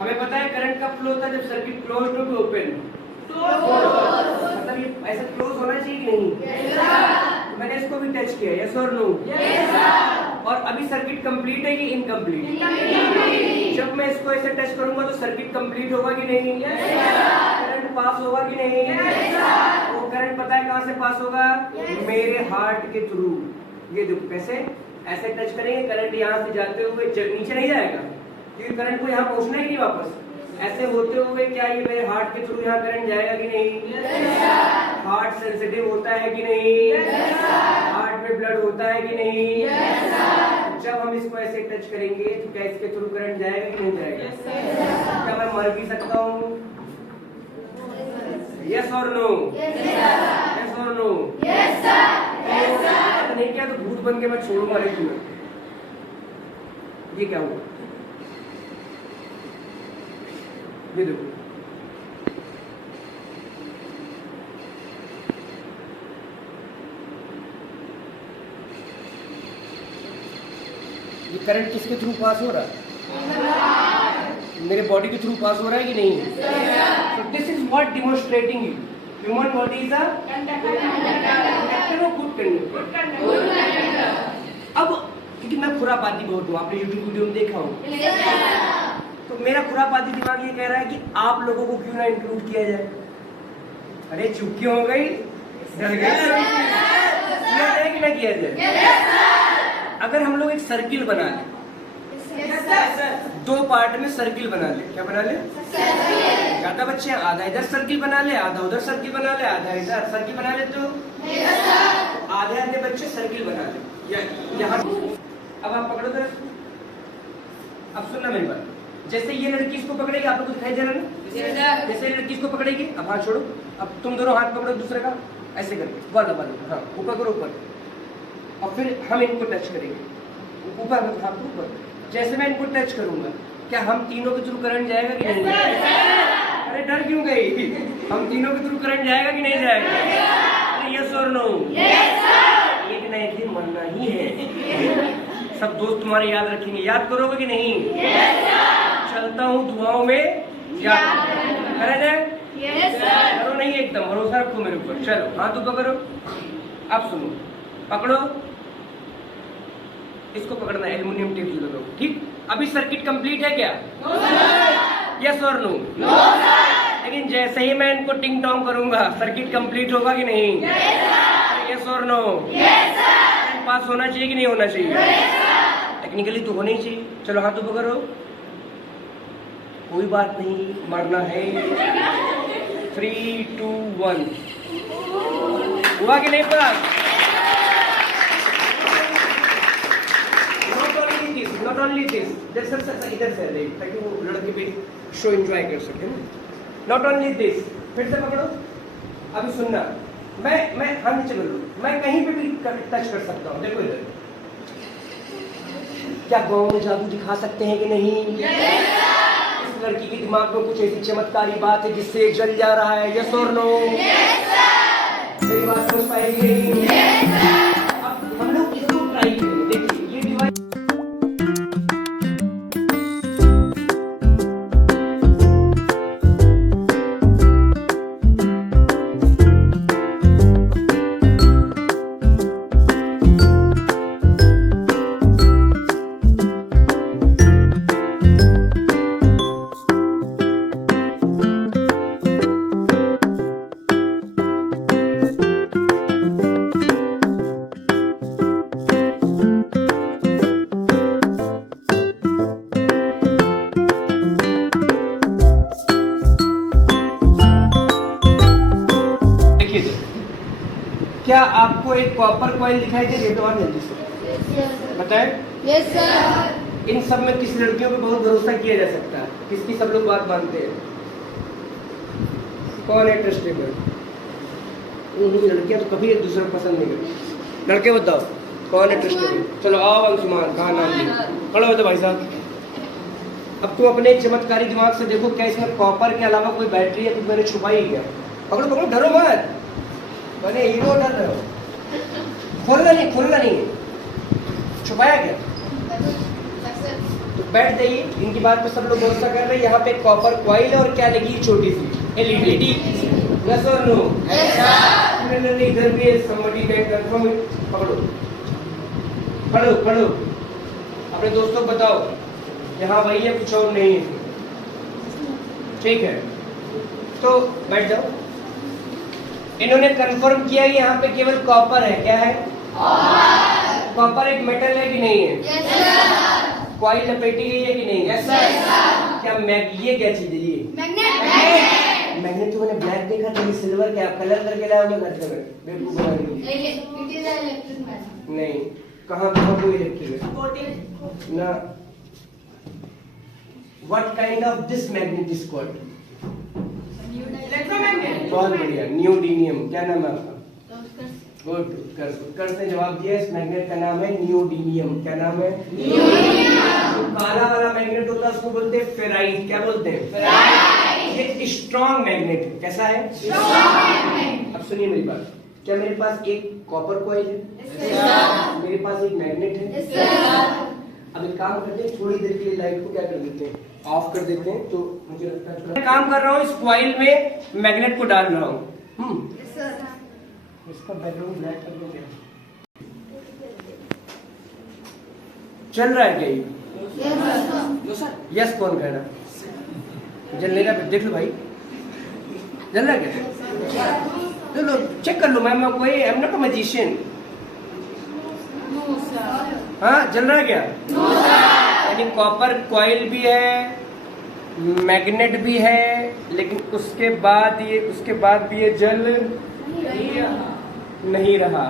हमें पता है करंट कब फ्लो होता है, जब सर्किट क्लोज हो कि ओपन। मतलब ये ऐसा क्लोज होना चाहिए कि नहीं? तो मैंने इसको भी टच किया, यस और नो? और अभी सर्किट कंप्लीट है कि इनकम्प्लीट? जब मैं इसको ऐसे टच करूंगा तो सर्किट कंप्लीट होगा कि नहीं? करंट पास होगा कि नहीं? वो करंट पता है कहाँ से पास होगा? मेरे हार्ट के थ्रू। ये देखो कैसे, ऐसे टच करेंगे करंट यहाँ से जाते हुए नीचे नहीं जाएगा, क्योंकि करंट को यहाँ पहुँचना ही नहीं वापस। ऐसे होते हुए क्या ये मेरे हार्ट के थ्रू यहाँ करंट जाएगा कि नहीं? हार्ट सेंसिटिव होता है कि नहीं? हार्ट में ब्लड होता है कि नहीं? जब हम इसको ऐसे टच करेंगे तो क्या इसके थ्रू करंट जाएगा कि नहीं जाएगा? क्या मैं मर भी सकता हूँ? यस और नो? यस और नो? नहीं क्या तो भूत बन के मैं छोड़ूंगा नहीं तुम्हें। ये क्या हुआ? ये देखो, ये करंट किसके थ्रू पास हो रहा है? मेरे बॉडी के थ्रू पास हो रहा है कि नहीं? So this is what demonstrating you. Human body is a conductor of good conductor. अब क्योंकि मैं खुरापाती बहुत हूँ, आपने यूट्यूब वीडियो में देखा हो, तो मेरा खुरापाती दिमाग ये कह रहा है कि आप लोगों को क्यों ना इंक्लूड किया जाए। अरे चुप क्यों हो गई? डर गई? किया जाए कि ना किया जाए? अगर हम लोग एक सर्किल बना लें, दो पार्ट में सर्किल बना ले, क्या बना ले? ज्यादा बच्चे आधा इधर सर्किल बना ले, आधा उधर सर्किल बना ले, आधा इधर सर्किल बना ले, तो आधे आधे बच्चे सर्किल बना ले यहाँ। अब आप पकड़ो जरा, अब सुनना मेरी बात। जैसे ये लड़की इसको पकड़ेगी, आप लोग को दिखाई दे रहा ना? जैसे ये लड़की इसको पकड़ेगी, अब हाथ छोड़ो, अब तुम दोनों हाथ पकड़ो दूसरे का, ऐसे करके वाला वाला, हाँ ऊपर करो ऊपर, और फिर हम इनको टच करेंगे ऊपर, हाथ ऊपर। जैसे मैं इनको टच करूंगा, क्या हम तीनों के थ्रू करंट जाएगा कि नहीं जाएगा? अरे डर क्यों गई? हम तीनों के थ्रू करंट जाएगा कि नहीं जाएगा? यस और नो? एक ना एक दिन मरना ही है। सब दोस्त तुम्हारे याद रखेंगे, याद करोगे कि नहीं? चलता हूँ दुआओं में याद करो, नहीं एकदम भरोसा रखो मेरे ऊपर। चलो हाथ ऊपर करो, अब सुनो, पकड़ो इसको, पकड़ना है, एल्युमिनियम टेप जो लगाओ, ठीक? अभी सर्किट कंप्लीट है क्या? यस और नो? लेकिन जैसे ही मैं इनको टिंग टोंग करूंगा, सर्किट कंप्लीट होगा कि नहीं? यस और नो? पास होना चाहिए कि नहीं होना चाहिए? टेक्निकली तो होना ही चाहिए। चलो हाथ ऊपर करो, कोई बात नहीं, मरना है। 3, 2, 1, हुआ कि नहीं पास? Not only this, इधर से ले, ताकि वो लड़के भी शो एंजॉय कर सके ना। Not only this, फिर से पकड़ो, अभी सुनना, मैं हाँ नीचे कर लूँ, मैं कहीं पे भी टच कर सकता हूँ। देखो इधर, क्या गाँव में जादू दिखा सकते हैं कि नहीं? इस लड़की के दिमाग में कुछ ऐसी चमत्कारी बात है जिससे जल जा रहा है। यस और नो? मेरी बात समझ पाएगी? अब हम लोग इसको ट्राई करेंगे। देखिए ये डिवाइस, क्या आपको एक कॉपर कॉइल दिखाई दे रही है? तो और जल्दी से बताएं। Yes sir. इन सब में किस लड़कियों पे बहुत भरोसा किया जा सकता है? किसकी सब लोग बात मानते हैं? कौन है ट्रस्टेबल? लड़कियां तो कभी एक दूसरे को पसंद नहीं करती। लड़के बताओ कौन है ट्रस्टेबल? चलो आओ अंशुमान, कहाँ नाम लिया? खड़े हो तो भाई साहब। अब तुम अपने चमत्कारी दिमाग से देखो, क्या इसमें कॉपर के अलावा कोई बैटरी या कुछ मैंने छुपाई क्या? पकड़ो पकड़ो, डरो मत, मैंने हीरो डर रहे हो। खोलना नहीं, छुपाया क्या? तो बैठ जाइए, इनकी बात पे सब लोग भरोसा कर रहे हैं। यहाँ पे कॉपर कॉइल है और क्या लगी छोटी सी एलईडी। यस और नो? इधर भी somebody can confirm it। पकड़ो पढ़ो पढ़ो, अपने दोस्तों को बताओ यहाँ वही है, कुछ और नहीं है। ठीक है, तो बैठ जाओ। इन्होंने कंफर्म किया कि यहाँ पे केवल कॉपर है। क्या है? कॉपर एक मेटल है कि नहीं है? कॉइल लपेटी गई है कि नहीं? क्या ये क्या चीज है? ये मैग्नेट तो मैंने ब्लैक देखा था, ये सिल्वर क्या कलर करके लाया होगा घर से बेवकूफ बनाने के लिए। नहीं, कहाँ कहाँ कोई इलेक्ट्रिक है ना। What kind of this magnet is called? बहुत बढ़िया, न्यूडीनियम। क्या नाम है आपका? गुड। कर्स ने जवाब दिया, इस मैग्नेट का नाम है न्यूडीनियम। क्या नाम है? जो काला वाला मैग्नेट होता है उसको बोलते हैं फेराइट। क्या बोलते हैं? फेराइट। ये स्ट्रॉन्ग मैग्नेट है। कैसा है? स्ट्रॉन्ग। अब सुनिए मेरी बात, क्या मेरे पास एक कॉपर कॉइल है? मेरे पास एक मैग्नेट है। अब एक काम करते हैं, थोड़ी देर के लिए लाइट को क्या कर देते हैं, ऑफ कर देते हैं। तो मुझे लगता है मैं काम कर रहा हूँ, इस कॉइल में मैग्नेट को डाल रहा हूँ। इसका बैकग्राउंड ब्लैक कर दो। क्या चल रहा है? क्या ये यस कौन कह रहा? जलने का देख लो भाई, जल रहा है क्या? चलो चेक कर लो। मैं कोई I am not a magician. हाँ, जल रहा है क्या? यानी कॉपर कॉइल भी है, मैग्नेट भी है, लेकिन उसके बाद भी ये जल नहीं रहा।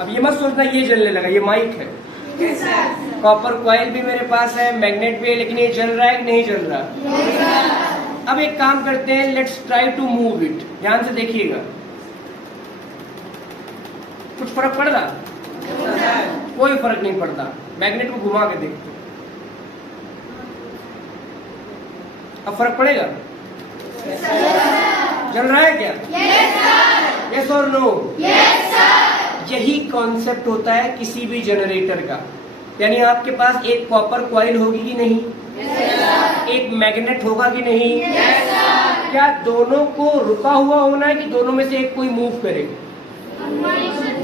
अब ये मत सोचना ये जलने लगा, ये माइक है। कॉपर कॉइल भी मेरे पास है, मैग्नेट भी है, लेकिन ये जल रहा है कि नहीं जल रहा? अब एक काम करते हैं, let's try to move it. ध्यान से देखिएगा, कुछ फर्क पड़ रहा? कोई फर्क नहीं पड़ता। मैग्नेट को घुमा के देखते, अब फर्क पड़ेगा? जल रहा है क्या? यस और नो? यही कॉन्सेप्ट होता है किसी भी जनरेटर का। यानी आपके पास एक कॉपर कॉइल होगी कि नहीं? एक मैग्नेट होगा कि नहीं? क्या दोनों को रुका हुआ होना है कि दोनों में से एक कोई मूव करे?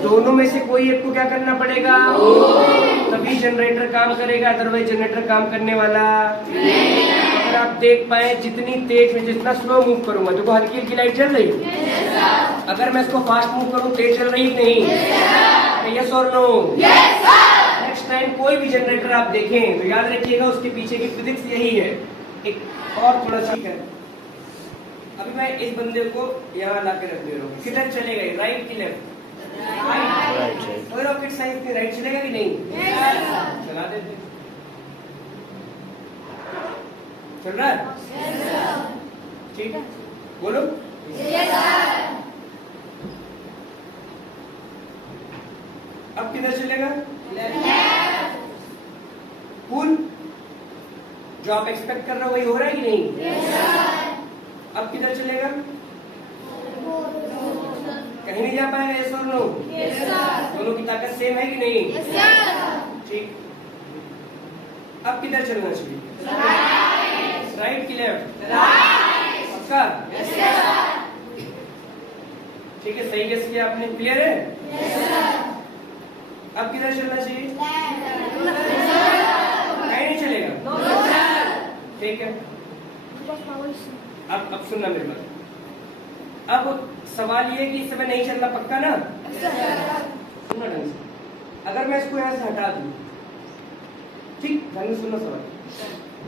दोनों में से कोई एक को क्या करना पड़ेगा? तभी जनरेटर काम करेगा, अदरवाइज जनरेटर काम करने वाला। अगर आप देख पाए, जितनी तेज में जितना स्लो मूव करूंगा, देखो हल्की हल्की लाइट चल रही है। अगर मैं इसको फास्ट मूव करूं, तेज चल रही नहीं? यस और नो? नेक्स्ट टाइम कोई भी जनरेटर आप देखें तो याद रखिएगा उसके पीछे की फिजिक्स यही है। एक और थोड़ा सा है, अभी मैं इस बंदे को यहाँ ला के रख दे रहा हूँ। किधर चलेगा? राइट की लेफ्ट? राइट। कोई रॉकेट साइंस में राइट चलेगा कि नहीं? चला देते। चल रहा है? ठीक है, बोलो। अब किधर चलेगा? कूल, जो आप एक्सपेक्ट कर रहे हो वही हो रहा है कि नहीं? अब किधर चलेगा? कहीं नहीं जा पाएगा। यस और नो? दोनों की ताकत सेम है कि नहीं? ठीक। अब किधर चलना चाहिए? राइट की लेफ्ट? पक्का? ठीक है, सही गेस किया आपने। क्लियर है? अब किधर चलना चाहिए? कहीं नहीं चलेगा। ठीक है, अब सुनना मेरी बात। अब सवाल ये कि इस समय नहीं चलना, पक्का ना? सुनना ढंग से। अगर मैं इसको यहाँ से हटा दूं, ठीक, ढंग से सुनना सवाल।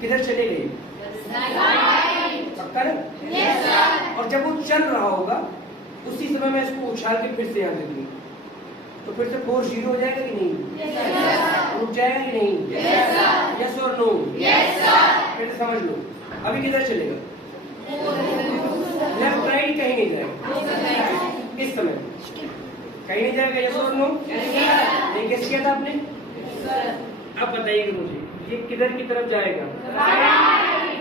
किधर चले गई? पक्का ना? और जब वो चल रहा होगा उसी समय मैं इसको उछाल के फिर से यहाँ दे दूंगा, तो फिर से फोर्स 0 हो जाएगा कि नहीं? रुक जाएगा कि नहीं? यस और नो? फिर से समझ लो। अभी किधर चलेगा? लेफ्ट राइट कहीं नहीं जाएगा। इस समय कहीं नहीं जाएगा। यस और नो? ये गेस किया था आपने? अब बताइएगा मुझे, ये किधर की तरफ जाएगा?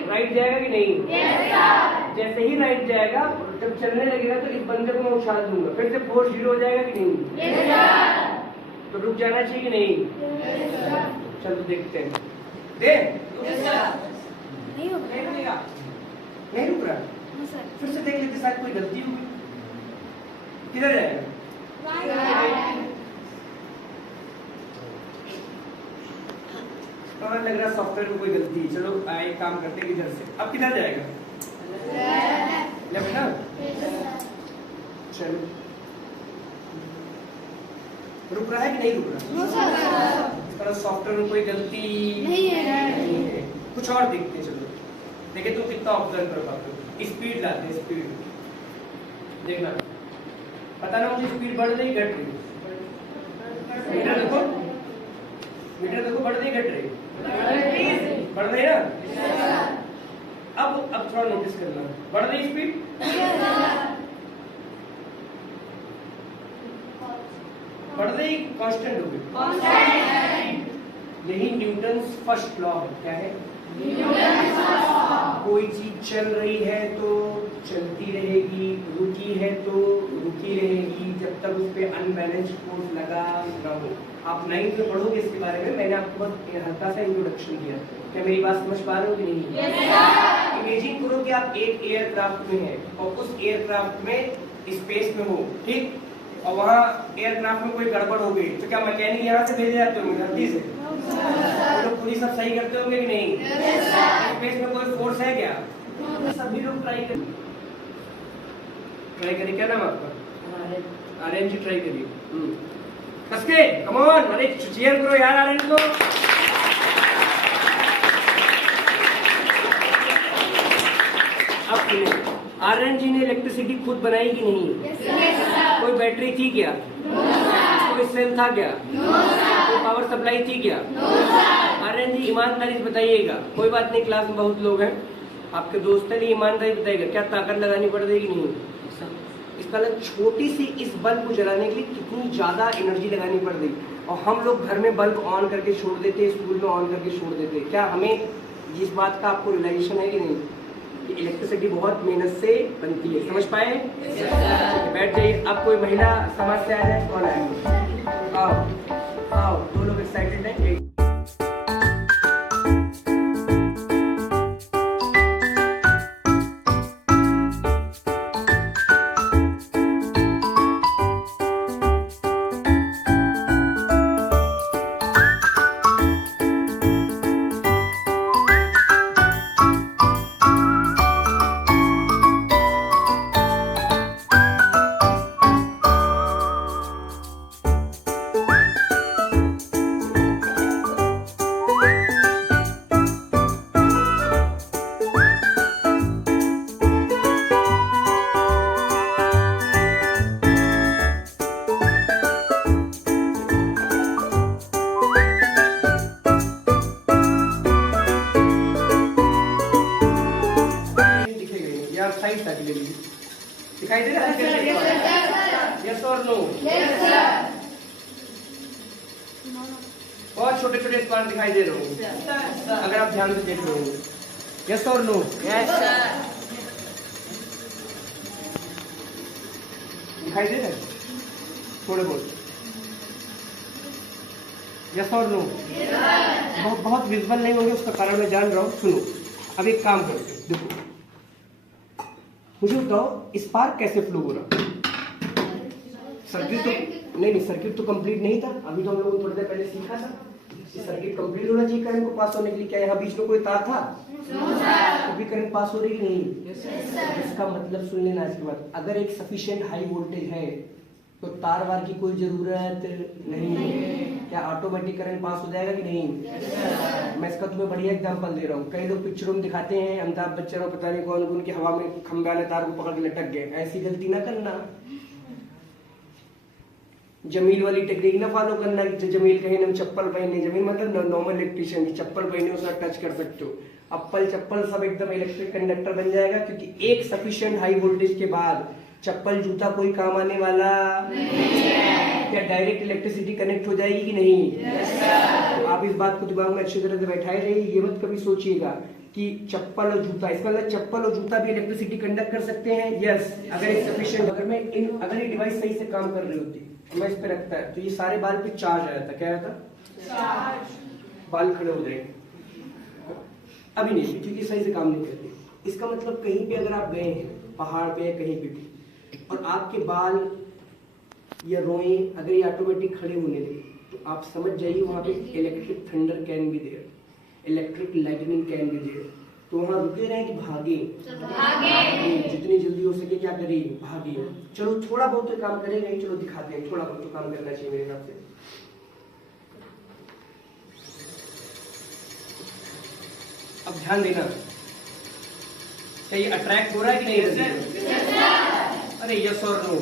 राइट जाएगा कि नहीं? जैसे ही राइट जाएगा, जब चलने लगेगा तो इस बंदे को मैं उछाल दूंगा, फिर से फोर्स 0 हो जाएगा कि नहीं? तो रुक जाना चाहिए कि नहीं? चलो देखते हैं। दे नहीं होगा। नहीं रुक रहा, हाँ सर। फिर से देख लेते शायद कोई गलती हुई। किधर जाएगा? लग रहा सॉफ्टवेयर में कोई गलती है। चलो एक काम करते हैं इधर से। अब किधर जाएगा? लेफ्ट ना? चलो रुक रहा है कि नहीं रुक रहा? सॉफ्टवेयर में कोई गलती नहीं है। कुछ और देखते हैं। चलो देखे तुम कितना ऑब्जर्व कर पाते हो। स्पीड लाते हैं, स्पीड देखना। पता ना मुझे स्पीड बढ़ रही घट रही? मीटर देखो, मीटर देखो, बढ़ रही घट रही? बढ़ रही ना? अब थोड़ा नोटिस करना, बढ़ रही स्पीड? बढ़ रही कांस्टेंट हो गई? यही न्यूटन फर्स्ट लॉ है। क्या है? कोई चीज चल रही है तो चलती रहेगी, रुकी है तो रुकी रहेगी, जब तक उस पर अनबैलेंस फोर्स लगा ना हो। आप 9th में पढ़ोगे इसके बारे में। मैंने आपको बस हल्का सा इंट्रोडक्शन दिया। क्या मेरी बात समझ पा रहे हो कि नहीं? इमेजिन करो कि आप एक एयरक्राफ्ट में हैं और उस एयरक्राफ्ट में स्पेस में हो, ठीक? और वहाँ एयरक्राफ्ट में कोई गड़बड़ हो गई तो क्या मैकेनिक यहाँ से भेजे जाते होंगे धरती से? वो लोग पूरी सब सही करते होंगे कि नहीं? स्पेस में कोई फोर्स है क्या? सभी लोग ट्राई करिए। क्या नाम आपका? आर्यन जी, ट्राई करिए कसके। कम ऑन, अरे चीयर करो यार आर्यन को। अब सुनो, आर्यन जी ने इलेक्ट्रिसिटी खुद बनाई कि नहीं? कोई बैटरी थी क्या? कोई सेल था क्या? कोई पावर सप्लाई थी क्या? आर्यन जी ईमानदारी से बताइएगा। कोई बात नहीं, क्लास में बहुत लोग हैं, आपके दोस्त हैं, ईमानदारी बताइएगा क्या ताकत लगानी पड़ रही कि नहीं? इसका छोटी सी इस बल्ब को जलाने के लिए कितनी ज्यादा एनर्जी लगानी पड़ रही। और हम लोग घर में बल्ब ऑन करके छोड़ देते, स्कूल में ऑन करके छोड़ देते। क्या हमें इस बात का आपको रियलाइजेशन है कि नहीं कि इलेक्ट्रिसिटी बहुत मेहनत से बनती है? समझ पाए? बैठ जाइए। अब कोई महिला समाज से आ जाए, कौन आए? आओ आओ, दो लोग एक्साइटेड हैं। दिखाई दे रहा है? यस और नो? बहुत छोटे छोटे स्क्वायर दिखाई दे रहे होंगे अगर आप ध्यान से देख रहे होंगे। यस और नो? दिखाई दे रहे हैं थोड़े बहुत? यस और नो? बहुत विजुअल नहीं होंगे, उसका कारण मैं जान रहा हूँ। सुनो, अब एक काम करते हैं, देखो मुझे बताओ स्पार्क कैसे फ्लो हो रहा? सर्किट तो नहीं, सर्किट तो कंप्लीट नहीं था। अभी तो हम लोगों ने थोड़ी देर पहले सीखा था सर्किट कंप्लीट होना चाहिए करंट को पास होने के लिए। क्या यहाँ बीच में कोई तार था? तो भी करंट पास हो रही कि नहीं? इसका मतलब सुन लेना इसके बाद, अगर एक सफिशिएंट हाई वोल्टेज है तो तार वार की कोई जरूरत नहीं। क्या ऑटोमेटिक करंट पास हो जाएगा कि नहीं? मैं इसका तुम्हें बढ़िया एग्जांपल दे रहा हूँ। कई लोग पिक्चरों में दिखाते हैं अमिताभ बच्चन और पता नहीं कौन की हवा में खंभे वाले तार को पकड़ के लटक गए। ऐसी गलती ना करना। जमील वाली टेक्निक ना फॉलो करना कि जमील कहीं ना चप्पल पहने, जमील मतलब नॉर्मल इलेक्ट्रिशियन की चप्पल पहने उसका टच कर सकते हो। अप्पल चप्पल सब एकदम इलेक्ट्रिक कंडक्टर बन जाएगा, क्योंकि एक सफिशिएंट हाई वोल्टेज के बाद चप्पल जूता कोई काम आने वाला नहीं है। क्या डायरेक्ट इलेक्ट्रिसिटी कनेक्ट हो जाएगी कि नहीं? तो आप इस बात को दिमाग में अच्छी तरह से बैठाए रहिए। ये मत कभी सोचिएगा कि चप्पल और जूता, इसका मतलब चप्पल और जूता भी इलेक्ट्रिसिटी कंडक्ट कर सकते हैं। यस, अगर एक सफिशिएंट, अगर ये डिवाइस सही से काम कर रही होती, मैं इस पे रखता है तो ये सारे बाल पे चार्ज आया था। क्या आया था? चार्ज। बाल खड़े हो जाएंगे। अभी नहीं, क्योंकि सही से काम नहीं करती। इसका मतलब कहीं पे अगर आप गए हैं पहाड़ पे या कहीं पे भी और आपके बाल या रोएं अगर ये ऑटोमेटिक खड़े होने लगे तो आप समझ जाइए वहाँ पे electric thunder can be there, electric lightning can be there. तो वहाँ रुके रहें कि भागे, जितनी जल्दी हो सके क्या करें, भागे। चलो थोड़ा बहुत तो काम करेंगे ही, चलो दिखाते हैं, थोड़ा बहुत तो काम करना चाहिए मेरे हिसाब से। अब ध्यान देना, क्या ये अट्रैक्ट हो रहा है कि नहीं? अरे यस और नो?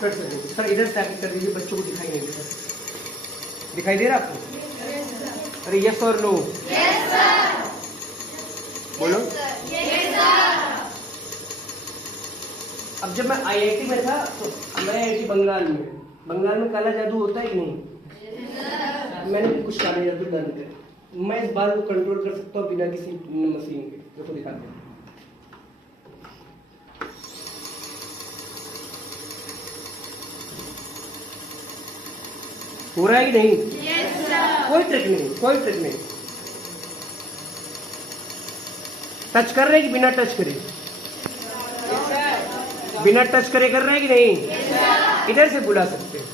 सर इधर से कर दीजिए, बच्चों को दिखाई नहीं देता। दिखाई दे रहा आपको? अरे यस और नो? बोलो। अब जब मैं आईआईटी में था तो मैं आईआईटी बंगाल में काला जादू होता है कि नहीं? मैंने भी कुछ काला जादू डन किया। मैं इस बाल को कंट्रोल कर सकता हूँ बिना किसी मशीन के। देखो दिखाते हैं। हो रहा है कि नहीं? कोई ट्रिक नहीं। टच कर रहे हैं कि बिना टच करे? बिना टच करे कर रहे हैं कि नहीं? इधर से बुला सकते हैं।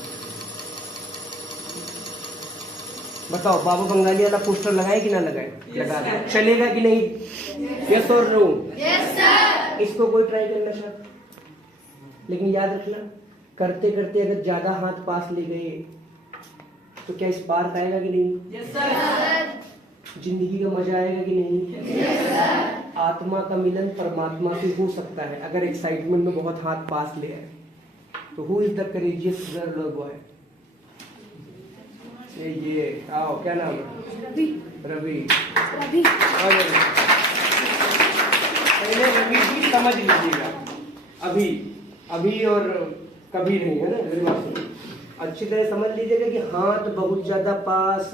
बताओ, बाबा बंगाली वाला पोस्टर लगाए कि ना लगाए? लगा दे। चलेगा कि नहीं? यस और नो? इसको कोई ट्राई करना चाहता, लेकिन याद रखना, करते करते अगर ज्यादा हाथ पास ले गए तो क्या स्पार्क आएगा कि नहीं? Yes sir. जिंदगी का मजा आएगा कि नहीं? Yes sir. आत्मा का मिलन परमात्मा से हो सकता है अगर एक्साइटमेंट में बहुत हाथ पास ले आए तो। Who is the courageous girl boy? ये आओ, क्या नाम है? रवि। पहले रवि जी समझ लीजिएगा, अभी और कभी नहीं, है ना? मेरी बात सुनो, अच्छी तरह समझ लीजिएगा कि हाथ बहुत ज्यादा पास।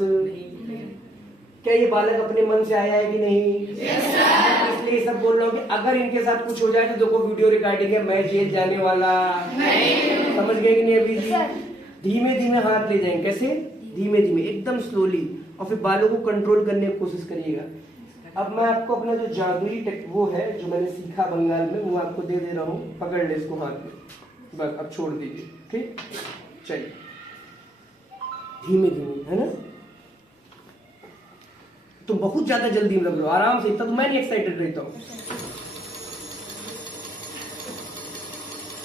क्या ये बालक अपने मन से आया है कि नहीं? इसलिए सब बोल रहा हूँ कि अगर इनके साथ कुछ हो जाए तो देखो वीडियो रिकॉर्डिंग है, मैं जेल जाने वाला नहीं। समझ गए कि नहीं? अभी जी धीमे धीमे हाथ ले जाएंगे। कैसे? धीमे धीमे, एकदम स्लोली, और फिर बालों को कंट्रोल करने की कोशिश करिएगा। अब मैं आपको अपना जो जादुई वो है जो मैंने सीखा बंगाल में, वो आपको दे रहा हूँ। पकड़ ले इसको हाथ में, बस अब छोड़ दीजिए। ठीक, चलिए धीमे धीमे, है ना? तुम बहुत ज्यादा जल्दी में लग रहे हो, आराम से। इतना तो मैं नहीं एक्साइटेड रहता हूँ।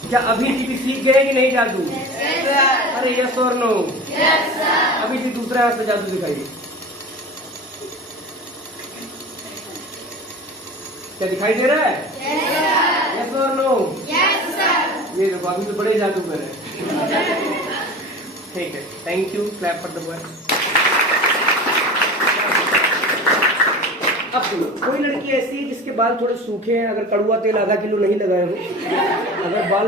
क्या अभी भी सीख गए कि नहीं जादू? अरे यस और नो? अभी भी दूसरे हाथ से जादू दिखाइए। क्या दिखाई दे रहा है? यस और नो? ये देखो, अभी तो बड़े जादूगर है। ठीक है, thank you, clap for the boy. अब सुनो, कोई लड़की ऐसी है जिसके बाल थोड़े सूखे हैं, अगर कड़वा तेल आधा किलो नहीं लगाए हो, अगर बाल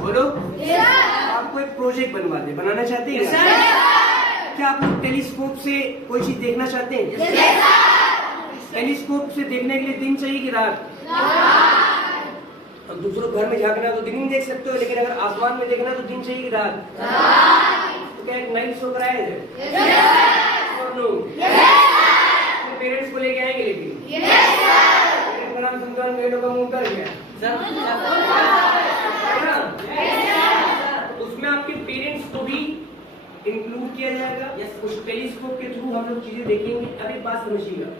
बोलो, आपको एक प्रोजेक्ट बनवा दे, बनाना चाहते हैं? क्या आप लोग टेलीस्कोप से कोई चीज देखना चाहते हैं? टेलीस्कोप से देखने के लिए दिन चाहिए कि रात? अब दूसरों घर में झांकना तो दिन में देख सकते हो, लेकिन अगर आसमान में देखना तो दिन चाहिए कि रात? तो क्या एक नाइट शो कराया जाए? और लोग पेरेंट्स को लेके आएंगे, लेकिन पेरेंट्स का नाम सुनकर मेरे का मुंह कर गया। उसमें आपके पेरेंट्स को भी इंक्लूड किया जाएगा। उस टेलीस्कोप के थ्रू हम लोग चीजें देखेंगे। अब एक बात समझिएगा,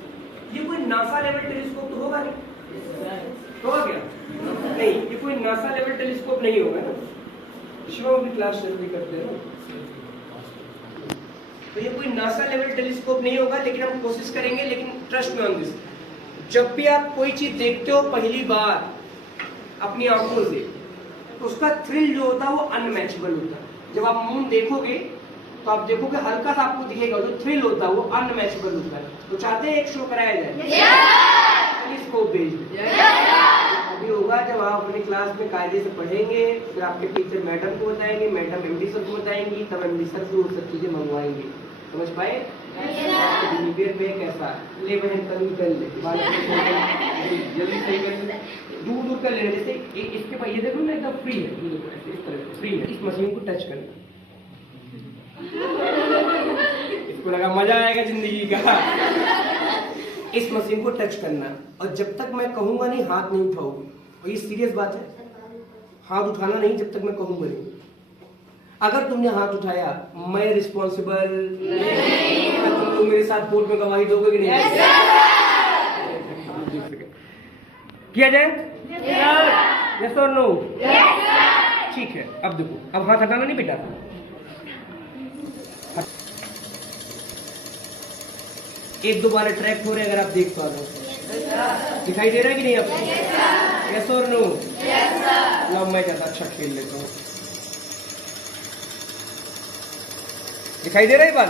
ये कोई नासा लेवल टेलीस्कोप तो होगा नहीं? होगा क्या? नहीं, ये कोई नासा लेवल टेलीस्कोप नहीं होगा ना। शिवा भी क्लास चल रही करते हैं ना, तो ये कोई नासा लेवल टेलीस्कोप नहीं होगा, लेकिन हम कोशिश करेंगे। लेकिन ट्रस्ट मी ऑन दिस, जब भी आप कोई चीज देखते हो पहली बार अपनी आंखों से, तो उसका थ्रिल जो होता है वो अनमैचेबल होता है। जब आप मून देखोगे तो आप देखोगे हल्का सा आपको दिखेगा, जो थ्रिल होता है वो अनमैचेबल होता है। तो चाहते हैं एक शो कराया जाए टेलीस्कोप बेस्ड? अभी होगा जब आप अपनी क्लास में कायदे से पढ़ेंगे, फिर आपके टीचर मैडम को बताएंगे, मैडम एमडी सर को बताएंगी, तब एमडी सर से वो सब चीजें मंगवाएंगे। समझ पाए? बिहेवियर पे कैसा ले बहन कभी कर ले, जल्दी सही कर ले, दूर दूर कर लेना। जैसे इसके पास ये देखो ना, एकदम फ्री है, इस तरह फ्री है। इस मशीन को टच करना, इसको लगा मजा आएगा जिंदगी का। इस मशीन को टच करना, और जब तक मैं कहूंगा नहीं हाथ नहीं उठाओगे। और ये सीरियस बात है, हाथ उठाना नहीं जब तक मैं कहूंगा नहीं। अगर तुमने हाथ उठाया, मैं रिस्पॉन्सिबल नहीं। तुम लोग मेरे साथ कोर्ट में गवाही दोगे कि नहीं? किया जाए? यस और नो? ठीक है। अब देखो, अब हाथ हटाना नहीं बेटा। एक दो बार अट्रैक्ट हो रहे हैं, अगर आप देख पा रहे हो। दिखाई दे रहा है कि नहीं आपको? यस और नो? लो मैं ज्यादा अच्छा खेल लेता हूँ। दिखाई दे रहा है बाल?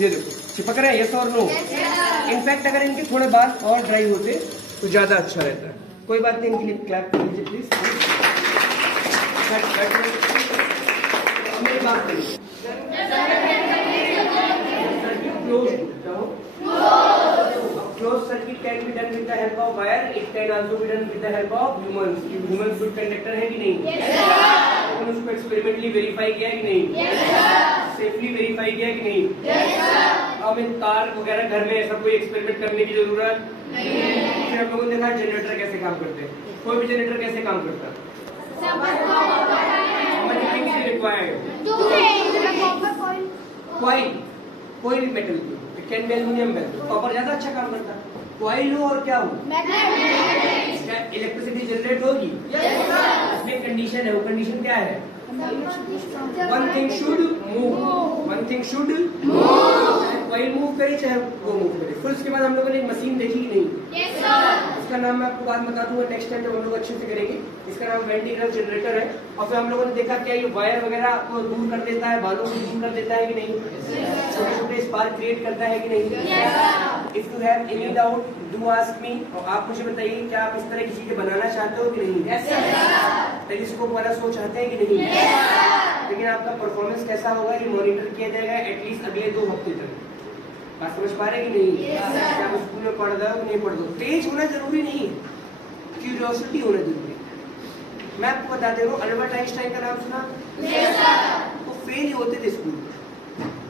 ये देखो चिपक रहे हैं। यस और नो? इनफैक्ट अगर इनके थोड़े बाल और ड्राई होते तो ज्यादा अच्छा रहता है। कोई बात नहीं, इनके लिए क्लैप कर लीजिए प्लीज। मेरी बात करिए। Closed circuit can be done with the help of wire. It can also be done with the help of humans. Humans good conductor है कि नहीं? उन्होंने उसको एक्सपेरिमेंटली वेरीफाई किया कि नहीं? सेफली वेरीफाई किया कि नहीं? अब इन तार वगैरह घर में ऐसा कोई एक्सपेरिमेंट करने की जरूरत नहीं। फिर हम लोगों ने देखा जनरेटर कैसे काम करते हैं। कोई भी जनरेटर कैसे काम करता है? कोई भी मेटल की, it can be aluminium bell. Copper ज्यादा अच्छा काम करता है। कॉइल हो और क्या हो, इलेक्ट्रिसिटी जनरेट होगी। इसमें कंडीशन है, वो कंडीशन क्या है? One thing should move, one thing should move. Coil move करे चाहे वो मूव करे। फिर उसके बाद हम लोगों ने एक मशीन देखी कि नहीं? इसका नाम मैं आपको बाद में बता दूंगा नेक्स्ट टाइम जब हम लोग अच्छे से करेंगे। इसका नाम वेंटिलेटर जनरेटर है। और फिर हम लोगों ने देखा क्या ये वायर वगैरह को दूर कर देता है, बालों को दूर कर देता है कि नहीं? छोटे छोटे स्पार्क क्रिएट करता है कि नहीं? If you have any doubt do ask me. और आप मुझे बताइए क्या आप इस तरह की चीजें बनाना चाहते हो कि नहीं? टेलीस्कोप वाला शो चाहते हैं कि नहीं? लेकिन आपका परफॉर्मेंस कैसा होगा ये मॉनिटर किया जाएगा एटलीस्ट अगले 2 हफ्ते तक। बात समझ पा रहे कि नहीं? क्या आप स्कूल में पढ़ रहे हो कि नहीं पढ़ रहे हो? तेज होना जरूरी नहीं है, क्यूरियोसिटी होना जरूरी है। मैं आपको बता दे रहा हूँ, अल्बर्ट आइंस्टाइन का नाम सुना? वो फेल ही होते थे स्कूल में,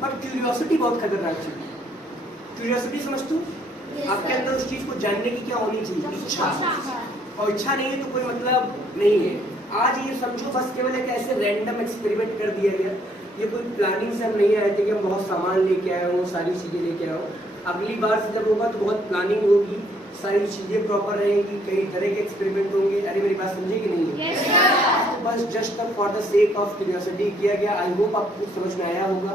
बट क्यूरियोसिटी बहुत खतरनाक चीज है। क्यूरियोसिटी समझते हो? आपके अंदर उस चीज को जानने की क्या होनी चाहिए? इच्छा। और इच्छा नहीं है तो कोई मतलब नहीं है। आज ये समझो बस केवल एक ऐसे रैंडम एक्सपेरिमेंट कर दिया गया। ये कोई प्लानिंग से हम नहीं आए थे कि हम बहुत सामान लेके आए हो, सारी चीजें लेके आओ। अगली बार से जब होगा तो बहुत प्लानिंग होगी, सारी चीजें प्रॉपर रहेंगी, कई तरह के एक्सपेरिमेंट होंगे। अरे मेरी बात समझे कि नहीं? तो बस just for the sake of curiosity किया गया। आई होप आपको कुछ समझ में आया होगा।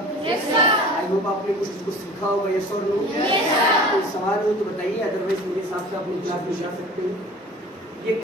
आई होप आपने कुछ इसको सीखा होगा। यस और नो? कोई सवाल हो तो बताइए, अदरवाइज मेरे हिसाब से अपनी क्लास में जा सकते हैं।